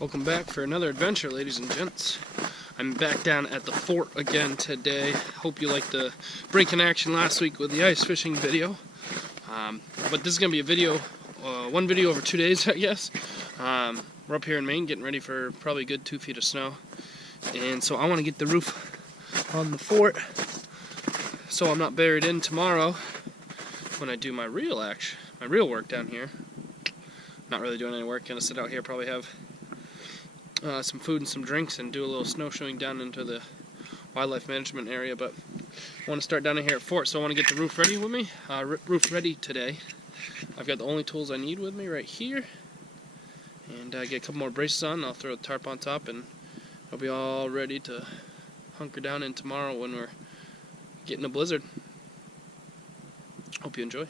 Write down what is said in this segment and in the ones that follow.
Welcome back for another adventure, ladies and gents. I'm back down at the fort again today. Hope you liked the break in action last week with the ice fishing video. But this is going to be a video, one video over 2 days, I guess. We're up here in Maine getting ready for probably a good 2 feet of snow. And so I want to get the roof on the fort so I'm not buried in tomorrow when I do my real work down here. Not really doing any work, gonna sit out here, probably have some food and some drinks and do a little snowshoeing down into the wildlife management area. But I want to start down in here at fort, so I want to get the roof ready with me. Roof ready today. I've got the only tools I need with me right here, and get a couple more braces on. I'll throw a tarp on top and I'll be all ready to hunker down in tomorrow when we're getting a blizzard. Hope you enjoy.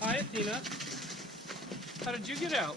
Hi, Athena. How did you get out?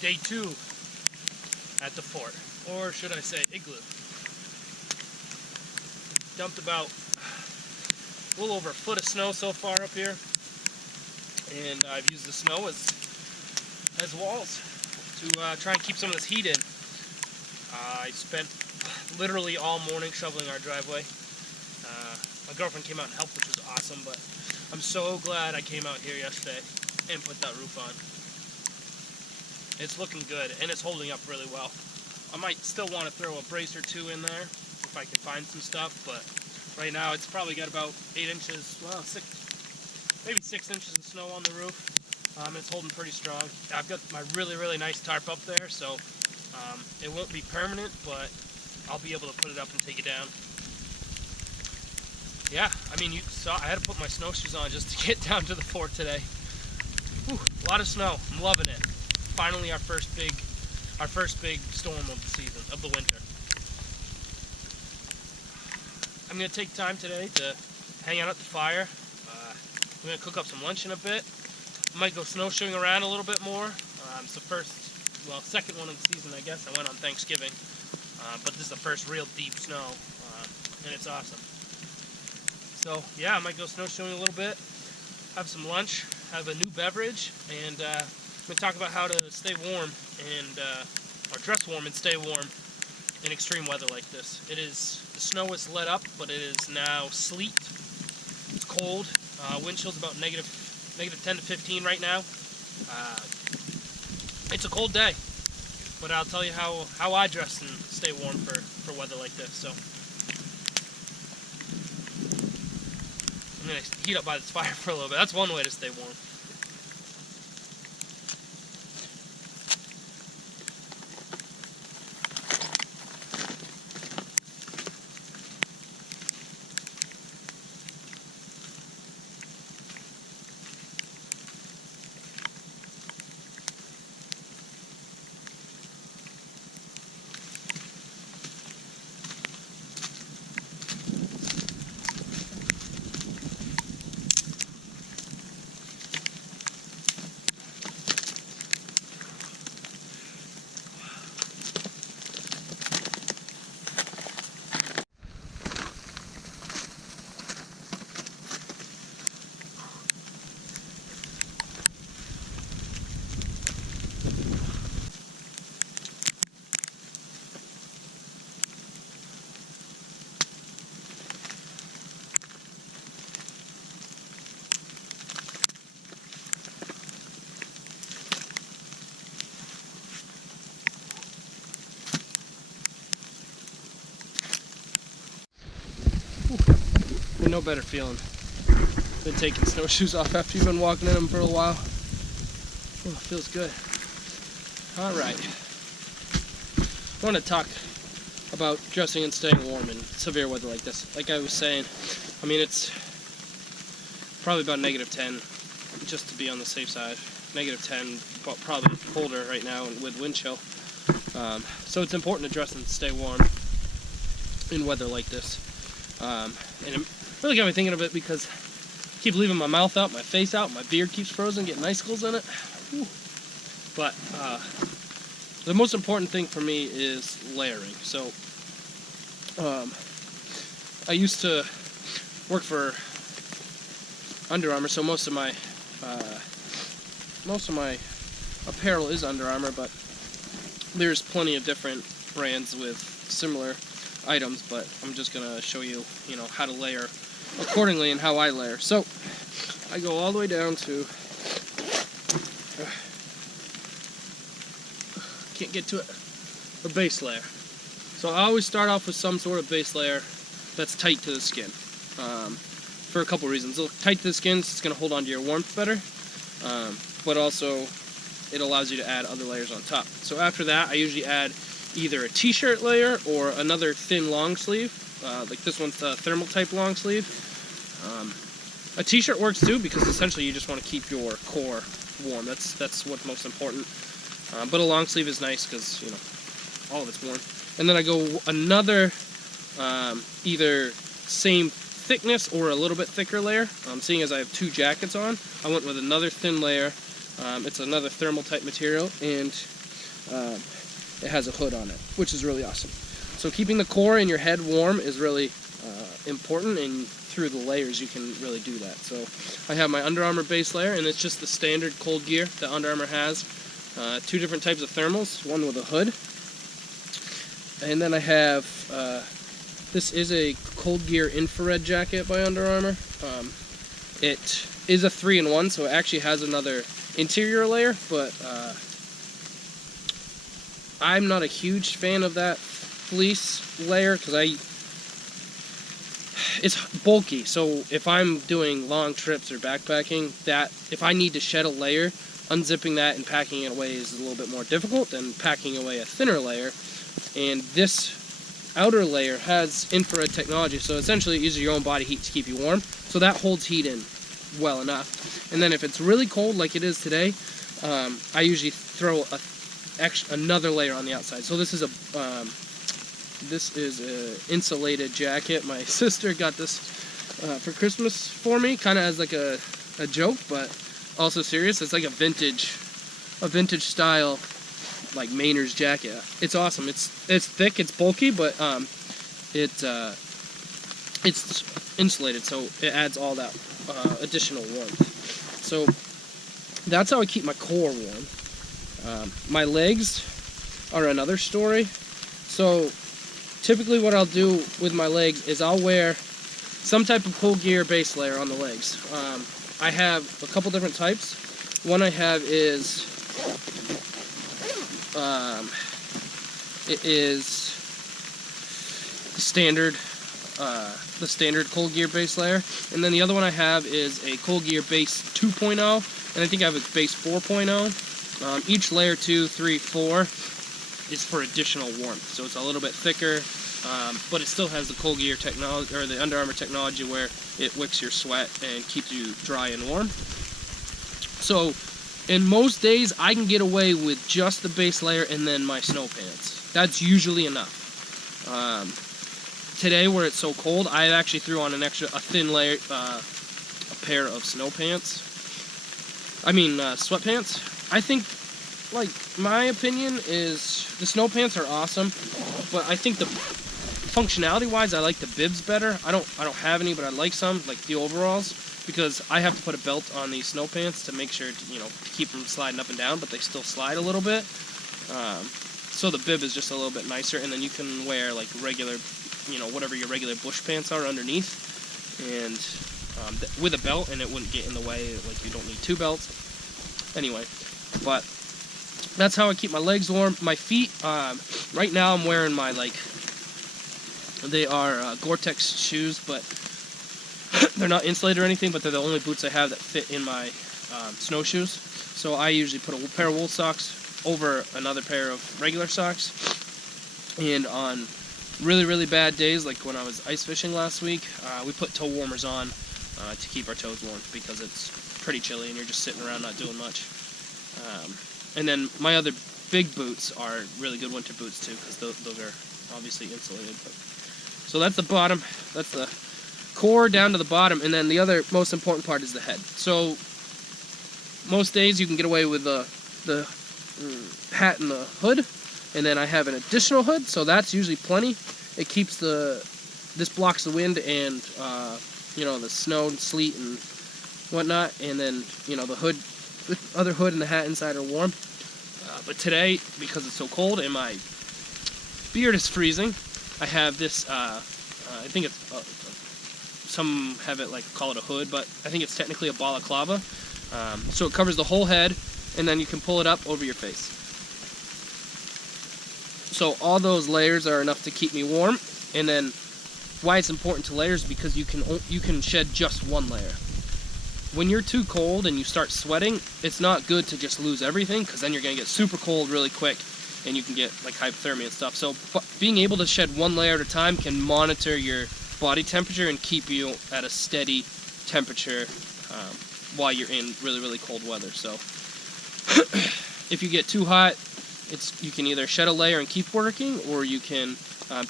Day 2 at the fort, or should I say Igloo. Dumped about a little over a foot of snow so far up here, and I've used the snow as walls to try and keep some of this heat in. I spent literally all morning shoveling our driveway. My girlfriend came out and helped, which was awesome, but I'm so glad I came out here yesterday and put that roof on. It's looking good, and it's holding up really well. I might still want to throw a brace or two in there if I can find some stuff, but right now it's probably got about 8 inches, well, maybe 6 inches of snow on the roof. It's holding pretty strong. I've got my really nice tarp up there, so it won't be permanent, but I'll be able to put it up and take it down. Yeah, I mean, you saw I had to put my snowshoes on just to get down to the fort today. Whew, a lot of snow. I'm loving it. Finally, our first big storm of the season, of the winter. I'm gonna take time today to hang out at the fire. I'm gonna cook up some lunch in a bit. I might go snowshoeing around a little bit more. It's the second one of the season, I guess. I went on Thanksgiving, but this is the first real deep snow, and it's awesome. So yeah, I might go snowshoeing a little bit, have some lunch, have a new beverage, and I'm going to talk about how to stay warm and or dress warm and stay warm in extreme weather like this. The snow is let up, but it is now sleet. It's cold. Wind chill's about negative 10 to 15 right now. It's a cold day, but I'll tell you how I dress and stay warm for weather like this. So I'm going to heat up by this fire for a little bit. That's one way to stay warm. No better feeling than taking snowshoes off after you've been walking in them for a while. Oh, it feels good. Alright. I want to talk about dressing and staying warm in severe weather like this. Like I was saying, I mean, it's probably about negative 10, just to be on the safe side. Negative 10, but probably colder right now with wind chill. So it's important to dress and stay warm in weather like this. And it really got me thinking of it because I keep leaving my mouth out, my face out, my beard keeps frozen, getting icicles in it. Whew. But the most important thing for me is layering. So I used to work for Under Armour, so most of my apparel is Under Armour, but there's plenty of different brands with similar items, but I'm just gonna show you, how to layer accordingly and how I layer. So I go all the way down to can't get to it, the base layer. So I always start off with some sort of base layer that's tight to the skin, for a couple reasons. Tight to the skin, so it's gonna hold on to your warmth better, but also it allows you to add other layers on top. So after that, I usually add either a t-shirt layer or another thin long sleeve. Like this one's the thermal type long sleeve. A t-shirt works too, because essentially you just want to keep your core warm. That's what's most important. But a long sleeve is nice because all of it's warm. And then I go another either same thickness or a little bit thicker layer. Seeing as I have 2 jackets on, I went with another thin layer. It's another thermal type material, and it has a hood on it, which is really awesome. So keeping the core and your head warm is really important, and through the layers you can really do that. So I have my Under Armour base layer, and it's just the standard cold gear that Under Armour has. 2 different types of thermals, one with a hood. And then I have, this is a cold gear infrared jacket by Under Armour. It is a 3-in-1, so it actually has another interior layer, but I'm not a huge fan of that fleece layer because it's bulky. So if I'm doing long trips or backpacking, that if I need to shed a layer, unzipping that and packing it away is a little bit more difficult than packing away a thinner layer. And this outer layer has infrared technology, so essentially it uses your own body heat to keep you warm, so that holds heat in well enough. And then if it's really cold like it is today, I usually throw another layer on the outside. So this is a insulated jacket. My sister got this for Christmas for me, kind of as like a joke, but also serious. It's like a vintage style, like Mainer's jacket. It's awesome. It's thick, it's bulky, but it's insulated, so it adds all that additional warmth. So that's how I keep my core warm. My legs are another story. So typically what I'll do with my legs is I'll wear some type of cold gear base layer on the legs. I have a couple different types. One I have is it is the standard cold gear base layer, and then the other one I have is a cold gear base 2.0, and I think I have a base 4.0. Each layer 2, 3, 4 is for additional warmth, so it's a little bit thicker, but it still has the cold gear technology, or the Under Armour technology, where it wicks your sweat and keeps you dry and warm. So in most days I can get away with just the base layer and then my snow pants. That's usually enough. Today, where it's so cold, I actually threw on a thin layer, a pair of sweatpants. I think, like, my opinion is the snow pants are awesome, but I think the functionality-wise, I like the bibs better. I don't have any, but I like some, like the overalls, because I have to put a belt on these snow pants to make sure to, keep them sliding up and down, but they still slide a little bit. So the bib is just a little bit nicer, and then you can wear like regular, whatever your regular bush pants are underneath, and with a belt, and it wouldn't get in the way. Like, you don't need 2 belts. Anyway, but that's how I keep my legs warm. My feet, right now I'm wearing my, they are Gore-Tex shoes, but they're not insulated or anything, but they're the only boots I have that fit in my snowshoes. So I usually put a pair of wool socks over another pair of regular socks, and on really, really bad days, like when I was ice fishing last week, we put toe warmers on to keep our toes warm, because it's pretty chilly and you're just sitting around not doing much. And then my other big boots are really good winter boots too, because those are obviously insulated. So that's the bottom, that's the core down to the bottom, and then the other most important part is the head. So most days you can get away with the hat and the hood, and then I have an additional hood, so that's usually plenty. It keeps this blocks the wind and the snow and sleet and whatnot, and then the other hood and the hat inside are warm. But today, because it's so cold and my beard is freezing, I have this. I think it's some have it call it a hood, but I think it's technically a balaclava. So it covers the whole head, and then you can pull it up over your face. So all those layers are enough to keep me warm. And then why it's important to layers, because you can shed just one layer. When you're too cold and you start sweating, it's not good to just lose everything, because then you're going to get super cold really quick and you can get hypothermia and stuff. So being able to shed one layer at a time can monitor your body temperature and keep you at a steady temperature while you're in really, really cold weather. So if you get too hot, you can either shed a layer and keep working, or you can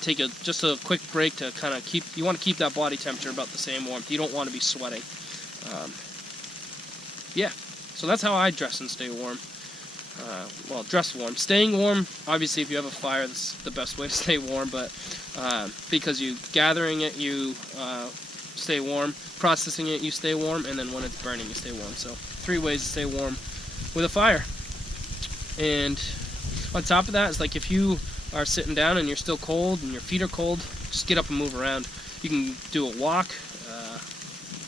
take just a quick break to kind of you want to keep that body temperature about the same warmth. You don't want to be sweating. Yeah, so that's how I dress and stay warm. well, dress warm. Staying warm, obviously if you have a fire, that's the best way to stay warm, but because you gathering it, you stay warm, processing it, you stay warm, and then when it's burning, you stay warm. So 3 ways to stay warm with a fire. And on top of that, it's like if you are sitting down and you're still cold and your feet are cold, just get up and move around. You can do a walk.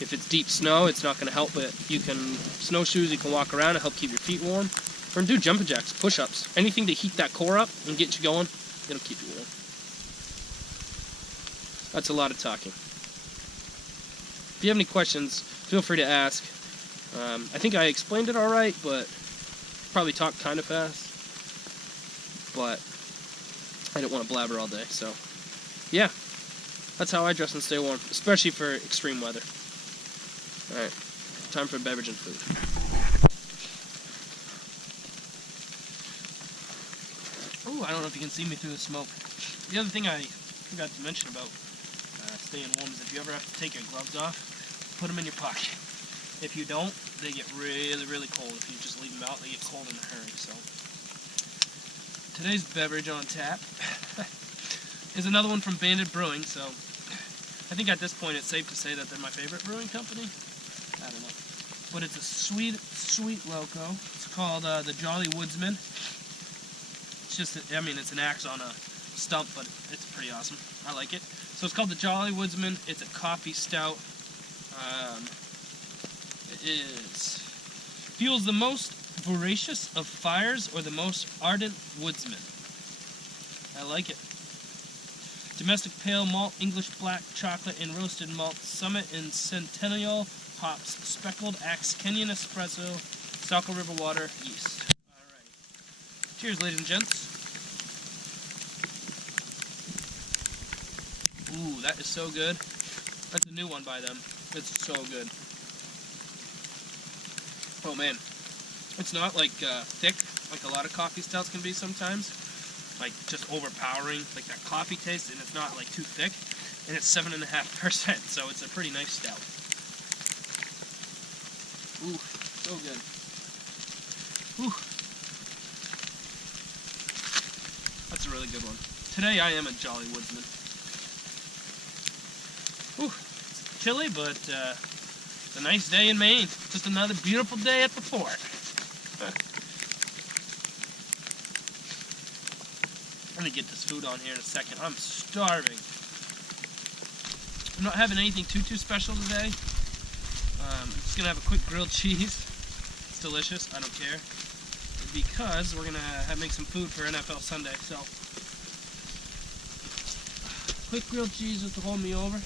If it's deep snow, it's not going to help, but you can, snowshoes, you can walk around and help keep your feet warm. Or do jumping jacks, push-ups, anything to heat that core up and get you going, it'll keep you warm. That's a lot of talking. If you have any questions, feel free to ask. I think I explained it alright, but probably talked kind of fast. But I don't want to blabber all day, so yeah. That's how I dress and stay warm, especially for extreme weather. Alright, time for beverage and food. Ooh, I don't know if you can see me through the smoke. The other thing I forgot to mention about staying warm is if you ever have to take your gloves off, put them in your pocket. If you don't, they get really, really cold. If you just leave them out, they get cold in a hurry. So today's beverage on tap is another one from Bandit Brewing. So I think at this point it's safe to say that they're my favorite brewing company. I don't know. But it's a sweet, sweet loco. It's called the Jolly Woodsman. It's just, I mean, it's an axe on a stump, but it's pretty awesome. I like it. So it's called the Jolly Woodsman. It's a coffee stout. Fuels the most voracious of fires or the most ardent woodsman. I like it. Domestic pale malt, English black chocolate, and roasted malt, Summit and Centennial hops, speckled axe, Kenyan espresso, Saco River water, yeast. Alright. Cheers, ladies and gents. Ooh, that is so good. That's a new one by them. It's so good. Oh man. It's not like thick, like a lot of coffee stouts can be sometimes. Like just overpowering, like that coffee taste, and it's not like too thick. And it's 7.5%, so it's a pretty nice stout. Ooh, so good. Ooh. That's a really good one. Today I am a Jolly Woodsman. Ooh, it's chilly, but it's a nice day in Maine. Just another beautiful day at the fort. I'm gonna get this food on here in a second. I'm starving. I'm not having anything too special today. I'm just gonna have a quick grilled cheese. It's delicious. I don't care, because we're gonna make some food for NFL Sunday. So, quick grilled cheese just to hold me over,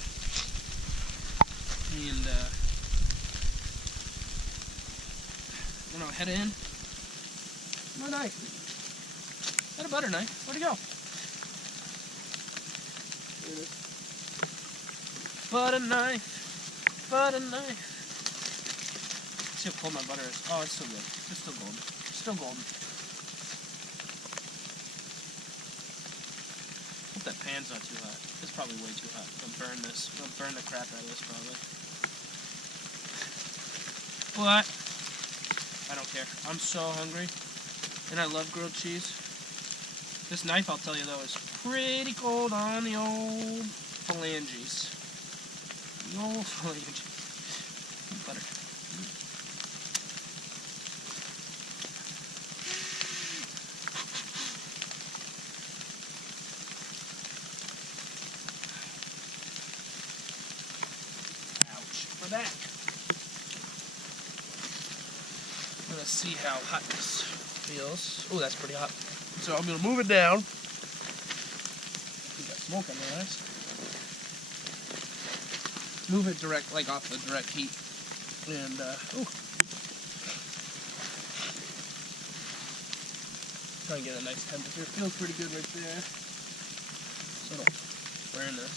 and I'm gonna head in. My knife. Is that a butter knife? Where'd it go? Here it is. Butter knife. Butter knife. Let's see how cold my butter is. Oh, it's still good. It's still golden. It's still golden. Hope that pan's not too hot. It's probably way too hot. I'll burn this. I'll burn the crap out of this probably. But I don't care. I'm so hungry. And I love grilled cheese. This knife, I'll tell you though, is pretty cold on the old phalanges. The old phalanges. Butter. Ouch for that. Let's see how hot this feels. Oh, that's pretty hot. So I'm gonna move it down. We got smoke on there, nice. Move it direct, like off the direct heat, and ooh. Try and get a nice temperature. Feels pretty good right there. So don't burn this.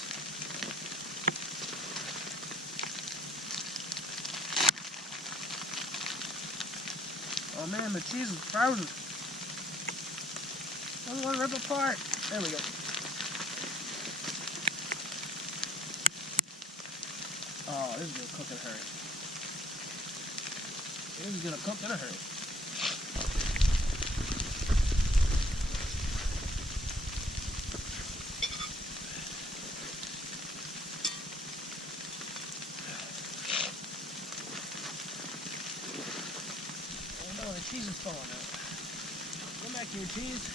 Oh man, the cheese is frozen. I don't want to rip it apart. There we go. Oh, this is gonna cook in a hurry. This is gonna cook in a hurry. my cheese is falling out. Come back here, cheese.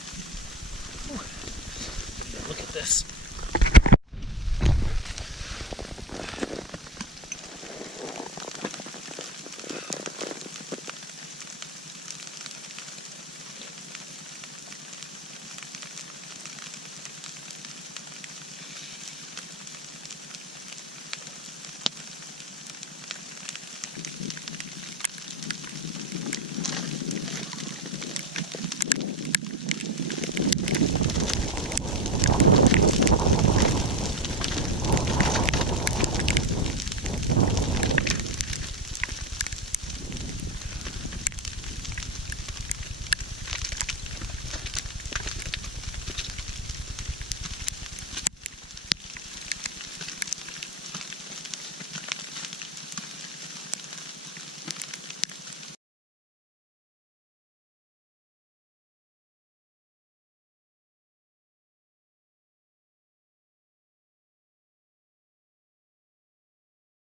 Ooh. Look at this.